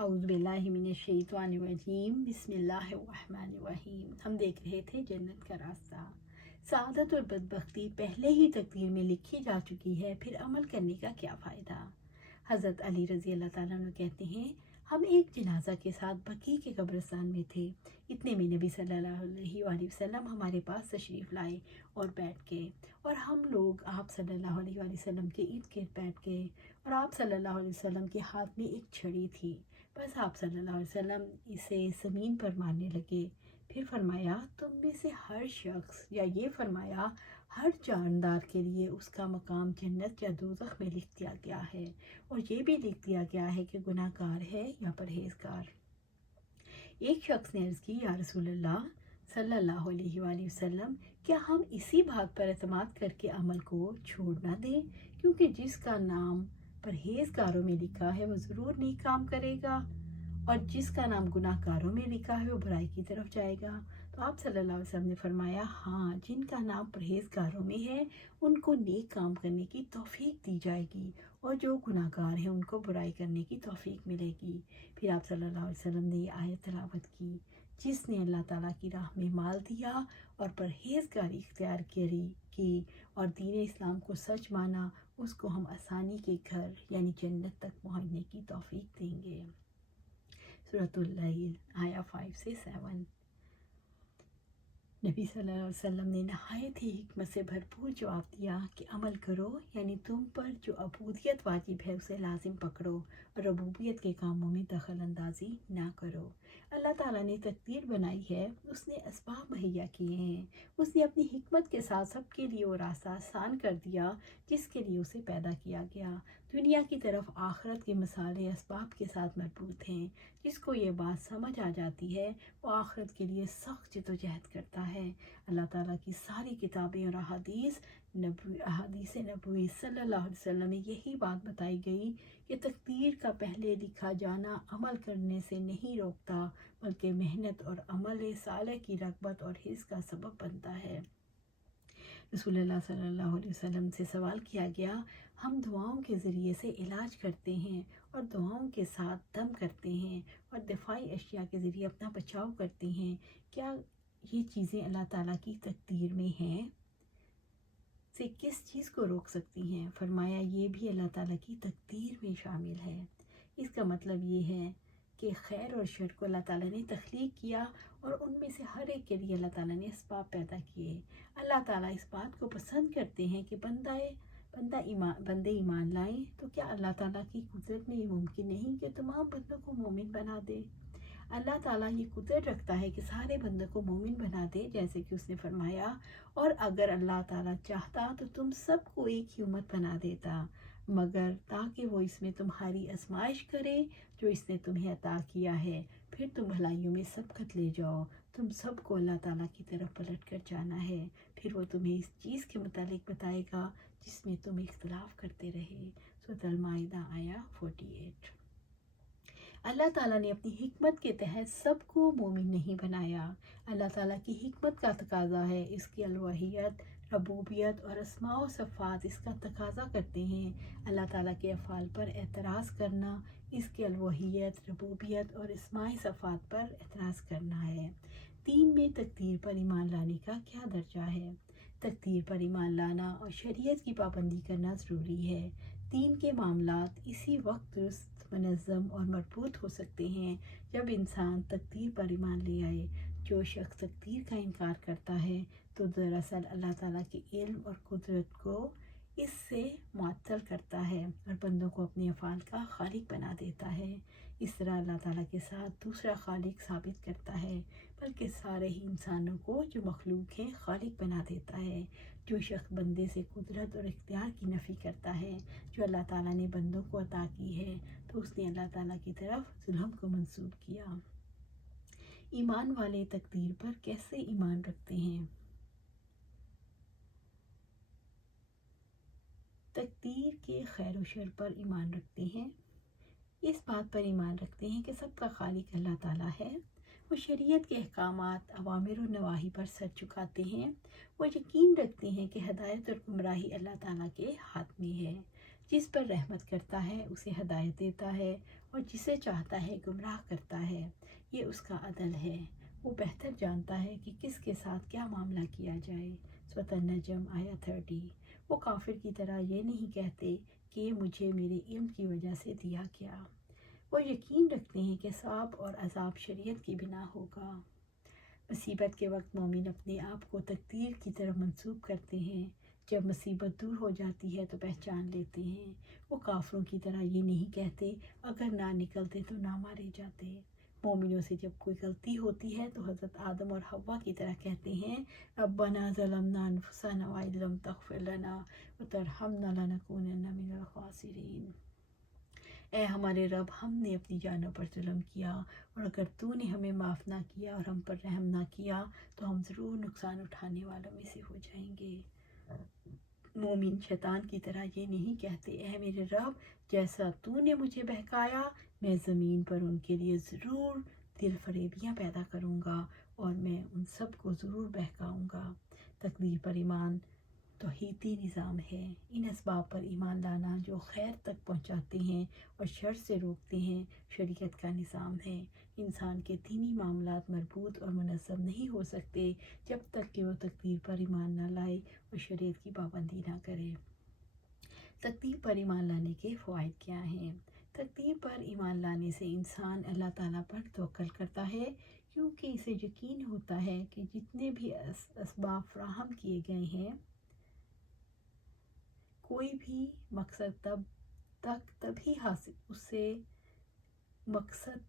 اعوذ باللہ من الشیطان الرجیم، بسم اللہ الرحمن الرحیم۔ ہم دیکھ رہے تھے جنت کا راستہ۔ سعادت اور بدبختی پہلے ہی تقدیر میں لکھی جا چکی ہے، پھر عمل کرنے کا کیا فائدہ؟ حضرت علی رضی اللہ تعالیٰ عنہ کہتے ہیں، ہم ایک جنازہ کے ساتھ بقیع کے قبرستان میں تھے، اتنے میں نبی صلی اللہ علیہ وآلہ وسلم ہمارے پاس تشریف لائے اور بیٹھ گئے، اور ہم لوگ آپ صلی اللہ علیہ وآلہ وسلم کے ارد گرد بیٹھ گئے، اور آپ صلی اللہ علیہ وسلم کے ہاتھ میں ایک چھڑی تھی۔ بس آپ صلی اللہ علیہ وسلم اسے زمین پر مارنے لگے۔ پھر فرمایا، تم میں سے ہر شخص، یا یہ فرمایا ہر جاندار کے لیے اس کا مقام جنت یا دوزخ میں لکھ دیا گیا ہے، اور یہ بھی لکھ دیا گیا ہے کہ گناہ گار ہے یا پرہیزگار۔ ایک شخص نے عرض کی، یا رسول اللہ صلی اللہ علیہ وآلہ وسلم، کیا ہم اسی بات پر اعتماد کر کے عمل کو چھوڑ نہ دیں، کیونکہ جس کا نام پرہیزگاروں میں لکھا ہے وہ ضرور نیک کام کرے گا، اور جس کا نام گناہ گاروں میں لکھا ہے وہ برائی کی طرف جائے گا۔ تو آپ صلی اللہ علیہ وسلم نے فرمایا، ہاں، جن کا نام پرہیزگاروں میں ہے ان کو نیک کام کرنے کی توفیق دی جائے گی، اور جو گناہ گار ہیں ان کو برائی کرنے کی توفیق ملے گی۔ پھر آپ صلی اللہ علیہ وسلم نے یہ آیت تلاوت کی، جس نے اللہ تعالیٰ کی راہ میں مال دیا اور پرہیزگاری اختیار کی اور دین اسلام کو سچ مانا، اس کو ہم آسانی کے گھر یعنی جنت تک پہنچنے کی توفیق دیں گے۔ سورۃ اللیل آیا 5 سے 7۔ نبی صلی اللہ علیہ وسلم نے نہایت ہی حکمت سے بھرپور جواب دیا کہ عمل کرو، یعنی تم پر جو عبودیت واجب ہے اسے لازم پکڑو، اور ربوبیت کے کاموں میں دخل اندازی نہ کرو۔ اللہ تعالیٰ نے تقدیر بنائی ہے، اس نے اسباب مہیا کیے ہیں، اس نے اپنی حکمت کے ساتھ سب کے لیے وہ راستہ آسان کر دیا جس کے لیے اسے پیدا کیا گیا۔ دنیا کی طرف آخرت کے مسالے اسباب کے ساتھ مربوط ہیں۔ جس کو یہ بات سمجھ آ جاتی ہے وہ آخرت کے لیے سخت جدوجہد کرتا ہے۔ اللہ تعالیٰ کی ساری کتابیں اور احادیث نبوی صلی اللہ علیہ وسلم میں یہی بات بتائی گئی کہ تقدیر کا پہلے لکھا جانا عمل کرنے سے نہیں روکتا، بلکہ محنت اور عمل صالح کی رغبت اور حرص کا سبب بنتا ہے۔ رسول اللہ صلی اللہ علیہ وسلم سے سوال کیا گیا، ہم دعاؤں کے ذریعے سے علاج کرتے ہیں اور دعاؤں کے ساتھ دم کرتے ہیں اور دفاعی اشیاء کے ذریعے اپنا بچاؤ کرتے ہیں، کیا یہ چیزیں اللہ تعالیٰ کی تقدیر میں ہیں؟ سے کس چیز کو روک سکتی ہیں؟ فرمایا، یہ بھی اللہ تعالیٰ کی تقدیر میں شامل ہے۔ اس کا مطلب یہ ہے کہ خیر اور شر کو اللہ تعالیٰ نے تخلیق کیا، اور ان میں سے ہر ایک کے لیے اللہ تعالیٰ نے اسباب پیدا کیے۔ اللہ تعالیٰ اس بات کو پسند کرتے ہیں کہ بندے ایمان لائیں، تو کیا اللہ تعالیٰ کی قدرت میں یہ ممکن نہیں کہ تمام بندوں کو مومن بنا دے؟ اللہ تعالیٰ یہ قدرت رکھتا ہے کہ سارے بندوں کو مومن بنا دے، جیسے کہ اس نے فرمایا، اور اگر اللہ تعالیٰ چاہتا تو تم سب کو ایک ہی امت بنا دیتا، مگر تاکہ وہ اس میں تمہاری آزمائش کرے جو اس نے تمہیں عطا کیا ہے، پھر تم بھلائیوں میں سبقت لے جاؤ۔ تم سب کو اللہ تعالیٰ کی طرف پلٹ کر جانا ہے، پھر وہ تمہیں اس چیز کے متعلق بتائے گا جس میں تم اختلاف کرتے رہے۔ سورۃ المائدہ آیا 48۔ اللہ تعالیٰ نے اپنی حکمت کے تحت سب کو مومن نہیں بنایا۔ اللہ تعالیٰ کی حکمت کا تقاضا ہے، اس کی الوہیت، ربوبیت اور اسماء و صفات اس کا تقاضا کرتے ہیں۔ اللہ تعالیٰ کے افعال پر اعتراض کرنا اس کی الوہیت، ربوبیت اور اسماء صفات پر اعتراض کرنا ہے۔ دین میں تقدیر پر ایمان لانے کا کیا درجہ ہے؟ تقدیر پر ایمان لانا اور شریعت کی پابندی کرنا ضروری ہے۔ دین کے معاملات اسی وقت درست، منظم اور مربوط ہو سکتے ہیں جب انسان تقدیر پر ایمان لے آئے۔ جو شخص تقدیر کا انکار کرتا ہے تو دراصل اللہ تعالیٰ کے علم اور قدرت کو اس سے معطل کرتا ہے اور بندوں کو اپنے افعال کا خالق بنا دیتا ہے۔ اس طرح اللہ تعالیٰ کے ساتھ دوسرا خالق ثابت کرتا ہے، بلکہ سارے ہی انسانوں کو جو مخلوق ہیں خالق بنا دیتا ہے۔ جو شخص بندے سے قدرت اور اختیار کی نفی کرتا ہے جو اللہ تعالیٰ نے بندوں کو عطا کی ہے، تو اس نے اللہ تعالیٰ کی طرف ظلم کو منسوب کیا۔ ایمان والے تقدیر پر کیسے ایمان رکھتے ہیں؟ تقدیر کے خیر و شر پر ایمان رکھتے ہیں، اس بات پر ایمان رکھتے ہیں کہ سب کا خالق اللہ تعالیٰ ہے۔ وہ شریعت کے احکامات، اوامر و نواہی پر سر جھکاتے ہیں۔ وہ یقین رکھتے ہیں کہ ہدایت اور گمراہی اللہ تعالیٰ کے ہاتھ میں ہے۔ جس پر رحمت کرتا ہے اسے ہدایت دیتا ہے اور جسے چاہتا ہے گمراہ کرتا ہے۔ یہ اس کا عدل ہے، وہ بہتر جانتا ہے کہ کس کے ساتھ کیا معاملہ کیا جائے۔ سورۃ النجم آیہ 30۔ وہ کافر کی طرح یہ نہیں کہتے کہ یہ مجھے میرے علم کی وجہ سے دیا گیا۔ وہ یقین رکھتے ہیں کہ ثواب اور عذاب شریعت کی بنا ہوگا۔ مصیبت کے وقت مومن اپنے آپ کو تقدیر کی طرف منسوب کرتے ہیں۔ جب مصیبت دور ہو جاتی ہے تو پہچان لیتے ہیں۔ وہ کافروں کی طرح یہ نہیں کہتے اگر نہ نکلتے تو نہ مارے جاتے۔ مومنوں سے جب کوئی غلطی ہوتی ہے تو حضرت آدم اور حوا کی طرح کہتے ہیں ربنا ظلمنا انفسنا وان لم تغفر لنا وترحمنا لنکونن من الخاسرین۔ اے ہمارے رب، ہم نے اپنی جانوں پر ظلم کیا اور اگر تو نے ہمیں معاف نہ کیا اور ہم پر رحم نہ کیا تو ہم ضرور نقصان اٹھانے والوں میں سے ہو جائیں گے۔ مومن شیطان کی طرح یہ نہیں کہتے اے میرے رب، جیسا تو نے مجھے بہکایا میں زمین پر ان کے لیے ضرور دل فریبیاں پیدا کروں گا اور میں ان سب کو ضرور بہکاؤں گا۔ تقدیر پر ایمان توحیدی نظام ہے۔ ان اسباب پر ایمان لانا جو خیر تک پہنچاتے ہیں اور شر سے روکتے ہیں شریعت کا نظام ہے۔ انسان کے دینی معاملات مربوط اور منظم نہیں ہو سکتے جب تک کہ وہ تقدیر پر ایمان نہ لائے اور شریعت کی پابندی نہ کرے۔ تقدیر پر ایمان لانے کے فوائد کیا ہیں؟ تقدیر پر ایمان لانے سے انسان اللہ تعالیٰ پر توکل کرتا ہے، کیونکہ اسے یقین ہوتا ہے کہ جتنے بھی اسباب فراہم کیے گئے ہیں کوئی بھی مقصد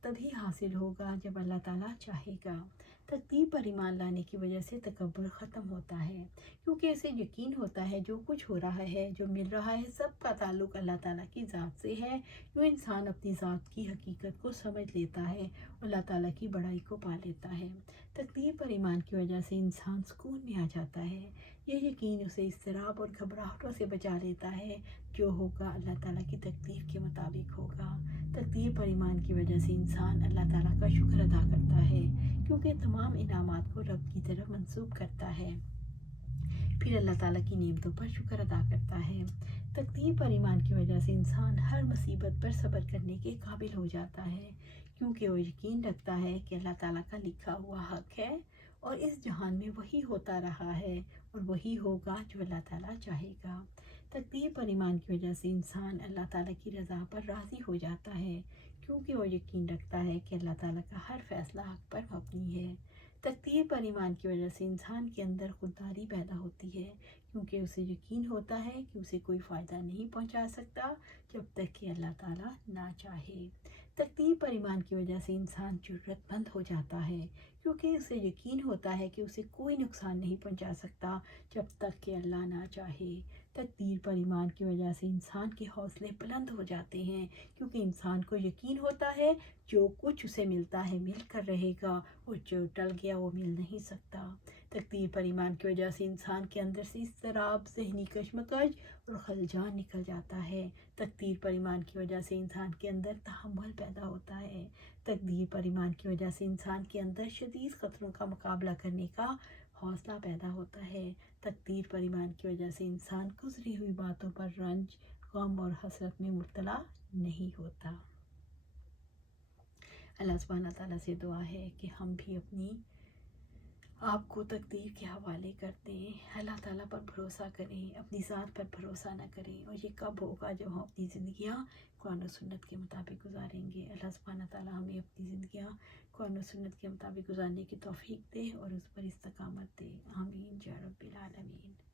تبھی حاصل ہوگا جب اللہ تعالیٰ چاہے گا۔ تقدیر پر ایمان لانے کی وجہ سے تکبر ختم ہوتا ہے، کیونکہ اسے یقین ہوتا ہے جو کچھ ہو رہا ہے، جو مل رہا ہے، سب کا تعلق اللہ تعالیٰ کی ذات سے ہے۔ جو انسان اپنی ذات کی حقیقت کو سمجھ لیتا ہے اور اللہ تعالیٰ کی بڑائی کو پا لیتا ہے۔ تقدیر پر ایمان کی وجہ سے انسان سکون میں آ جاتا ہے۔ یہ یقین اسے اضطراب اور گھبراہٹوں سے بچا لیتا ہے۔ جو ہوگا اللہ تعالیٰ کی تقدیر کے مطابق ہوگا۔ تقدیر پر ایمان کی وجہ سے انسان اللہ تعالیٰ کا شکر ادا کرتا ہے، کیونکہ تمام انعامات کو رب کی طرف منسوب کرتا ہے، پھر اللہ تعالیٰ کی نعمتوں پر شکر ادا کرتا ہے۔ تقدیر پر ایمان کی وجہ سے انسان ہر مصیبت پر صبر کرنے کے قابل ہو جاتا ہے، کیونکہ وہ یقین رکھتا ہے کہ اللہ تعالیٰ کا لکھا ہوا حق ہے اور اس جہان میں وہی ہوتا رہا ہے اور وہی ہوگا جو اللہ تعالیٰ چاہے گا۔ تقدیر پر ایمان کی وجہ سے انسان اللہ تعالیٰ کی رضا پر راضی ہو جاتا ہے، کیونکہ وہ یقین رکھتا ہے کہ اللہ تعالیٰ کا ہر فیصلہ حق پر مبنی ہے۔ تقدیر پر ایمان کی وجہ سے انسان کے اندر خودداری پیدا ہوتی ہے، کیونکہ اسے یقین ہوتا ہے کہ اسے کوئی فائدہ نہیں پہنچا سکتا جب تک کہ اللہ تعالیٰ نہ چاہے۔ تقدیر پر ایمان کی وجہ سے انسان جرأت مند ہو جاتا ہے، کیونکہ اسے یقین ہوتا ہے کہ اسے کوئی نقصان نہیں پہنچا سکتا جب تک کہ اللہ نہ چاہے۔ تقدیر پر ایمان کی وجہ سے انسان کے حوصلے بلند ہو جاتے ہیں، کیونکہ انسان کو یقین ہوتا ہے جو کچھ اسے ملتا ہے مل کر رہے گا اور جو ٹل گیا وہ مل نہیں سکتا۔ تقدیر پر ایمان کی وجہ سے انسان کے اندر سے اضطراب، ذہنی کشمکش اور خلجان نکل جاتا ہے۔ تقدیر پر ایمان کی وجہ سے انسان کے اندر تحمل پیدا ہوتا ہے۔ تقدیر پر ایمان کی وجہ سے انسان کے اندر شدید خطروں کا مقابلہ کرنے کا حوصلہ پیدا ہوتا ہے۔ تقدیر پر ایمان کی وجہ سے انسان گزری ہوئی باتوں پر رنج، غم اور حسرت میں مبتلا نہیں ہوتا۔ اللہ سبحانہ تعالیٰ سے دعا ہے کہ ہم بھی اپنی آپ کو تقدیر کے حوالے کر دیں، اللہ تعالیٰ پر بھروسہ کریں، اپنی ذات پر بھروسہ نہ کریں۔ اور یہ کب ہوگا جب ہم اپنی زندگیاں قرآن و سنت کے مطابق گزاریں گے۔ اللہ سبحانہ تعالیٰ ہمیں اپنی زندگیاں قرآن و سنت کے مطابق گزارنے کی توفیق دے اور اس پر استقامت دے۔ آمین یا رب العالمین۔